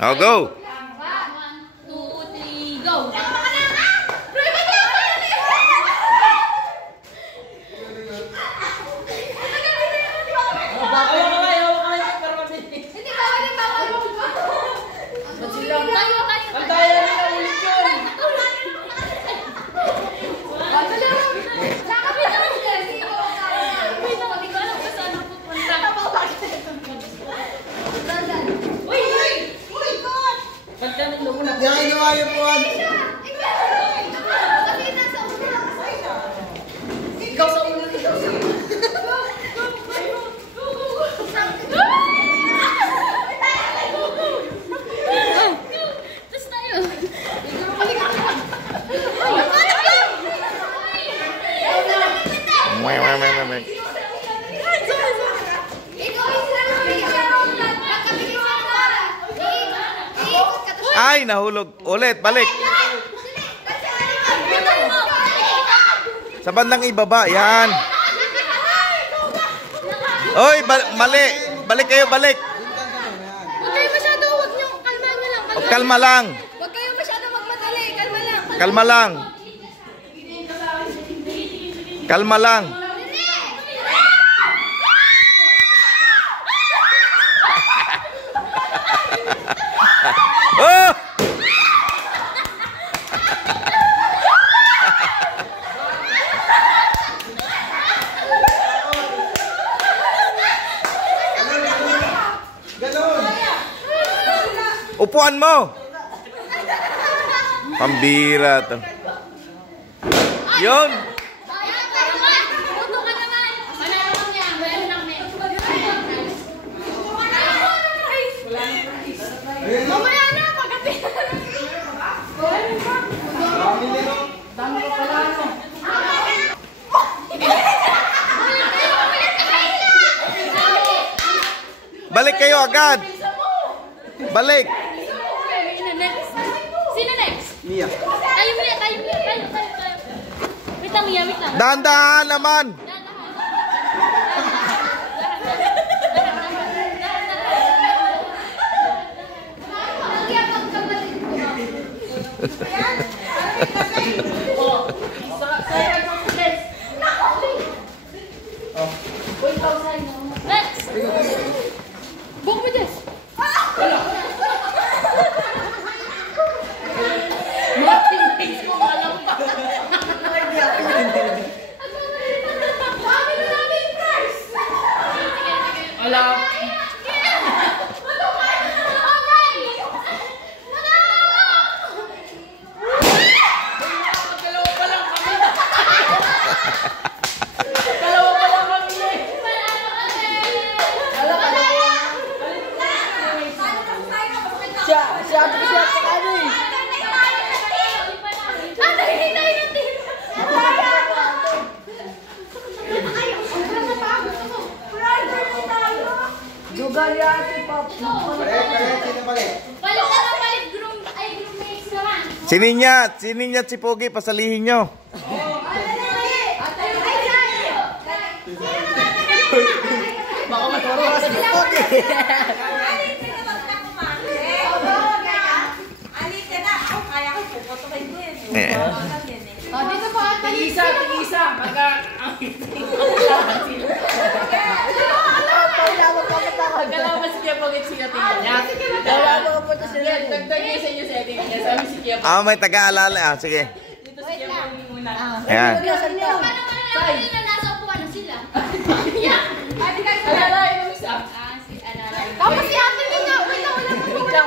Oh, go! 1, 2, 3, go! Ay, nahulog. Ulit, balik. Sa bandang ibaba, yan. Oy, mali. Balik kayo, balik. Huwag kayo masyado, huwag niyo, kalma niyo lang. Kalma lang. Huwag kayo masyado magmadali, kalma lang. Kalma lang. Kalma lang. Oh! Upuan mo. Pambira to. Yun. Mamaya na, pagkati. Balik kayo agad. Balik. Sino next? Mia. Tayo, Mia, tayo. Wait lang, Mia, wait lang. Dahan-dahan naman. Next. Buk mo this. Sininya at si Pogi, pasalihin nyo. Baka maturo ka sa Pogi. Dito po at Tig-isa. Pagkalaman si Kuya Pogit siya tingnan niya. Dagdag niya sa inyo setting niya. Sabi si Kuya Pogit. May taga-alala. Sige. Dito si Kuya Pogit muna. Ayan. nasa upuan na sila. Alalain mo isa. Tapos si ate niya,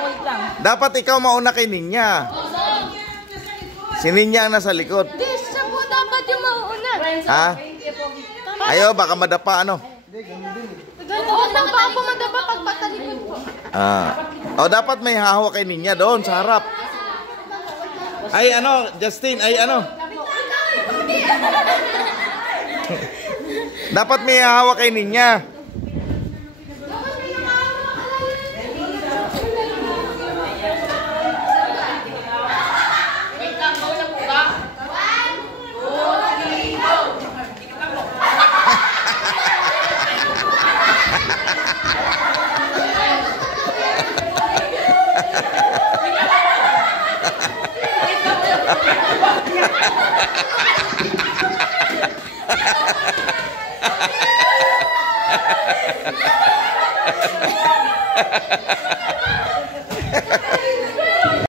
Wait lang. Dapat ikaw mauna kay Ninya. Si Ninya ang nasa likod. siya po dapat yung mauuna. Ha? Ayo, baka madapa ano. Oo, baka po madapa pag patalikod po. Dapat may hawak kay Ninya doon sa harap. Ay ano, Justin, ay ano. Dapat may hawak kay Ninya.